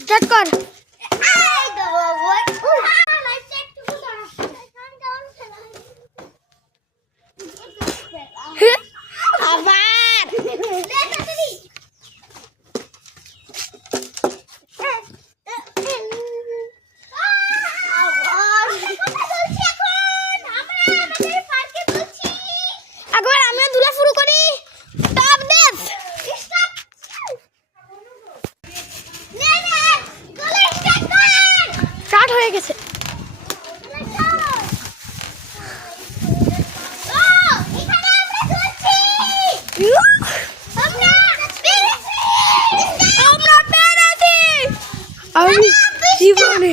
Start কর। একবার আমিও দুলা শুরু করি। টপ দেখ স্টার্ট হয়ে গেছে। আমি জীবনে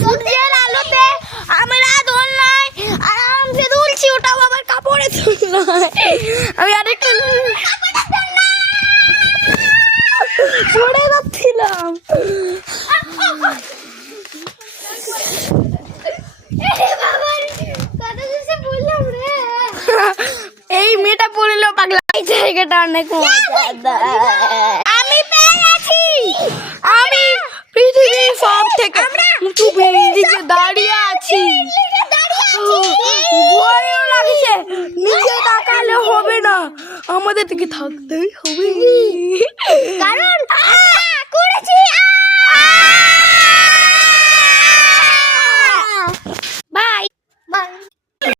সূর্যের আলোতে আমরা দোলনায় আরামসে দুলছি, ওটাও আবার কাপড়ে দোলনায়। আমি আরেকটু পড়ে যাচ্ছিলাম। এই মেয়েটা পড়লো পাগলা, এই জায়গাটা অনেক মজা। আমি পেয়ে গেছি। আমি পৃথিবীর সব থেকে উঁচু বিল্ডিংয়ে দাঁড়িয়ে আছি। ভয়ও লাগছে, নিচে তাকালে হবে না, আমাদের দিকে থাকতেই হবে, কারণ